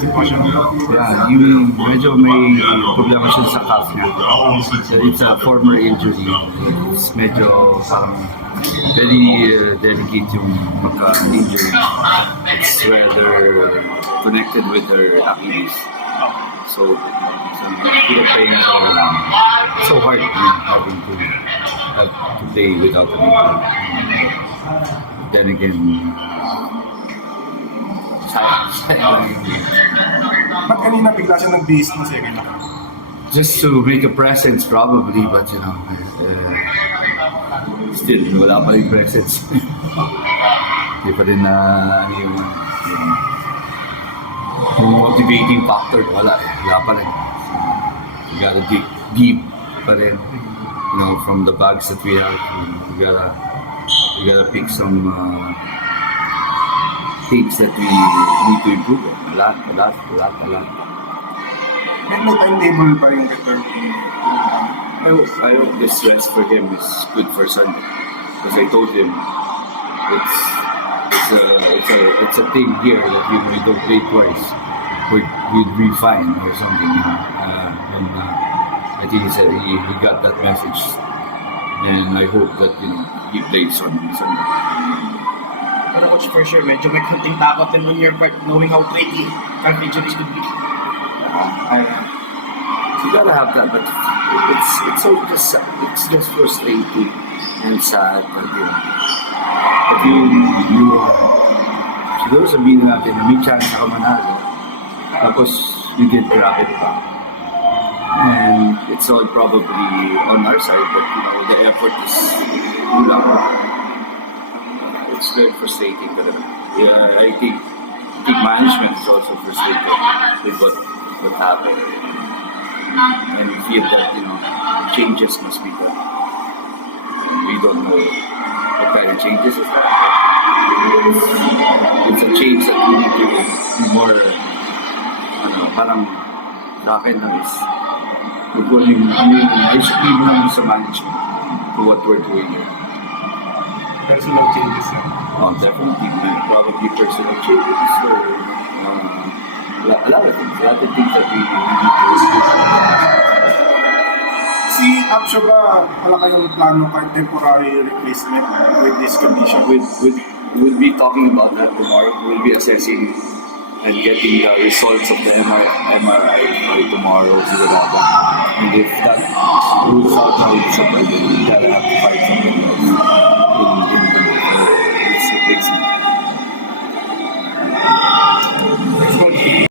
sitwasyon niya. Yeah, yung medyo may problema siya sa calf niya. So it's a former injury. It's medyo parang very delicate yung magka-injury. It's rather connected with her Achilles. So pinagpahinga ko lang. So hard having to have to play without an injury. Then again, sayang yung Ba't kanina bigla siya nag-base na second half? just to make a presence probably, but you know, still wala pa rin presence. Hindi pa rin na ano yung motivating factor, wala pa rin. You gotta dig deep pa rin, you know, from the bags that we have. You gotta pick some things that we need to improve on. A lot. May timetable pa yung return. I hope this rest for him is good for Sunday. Because I told him it's a thing here that you don't play twice, we'd be fine or something. You know? And I think he said he got that message, and I hope that he plays on Sunday. Pero coach, for sure, medyo may kunting takot din on your part, knowing how tricky calf injuries could be. You gotta have that, but it's just frustrating and sad. But siguro sabihin natin na may chance ka manalo, tapos you get grab it pa. And it's all probably on our side, but the effort is kulang. It's very frustrating, but I think management is also frustrated with what happened, and we feel that changes must be done. We don't know what kind of changes is that. It's a change that we need to be more, parang sa akin lang is yung discipline naman sa management to what we're doing here. Personal changes. Definitely, probably personal changes or a lot of things that we need to Si Apsho ba, wala kayong plano kahit temporary replacement with this condition? We'll be talking about that tomorrow. We'll be assessing and getting the results of the MRI by tomorrow, sigurado. And if that rules out, then we'll have to find somebody else.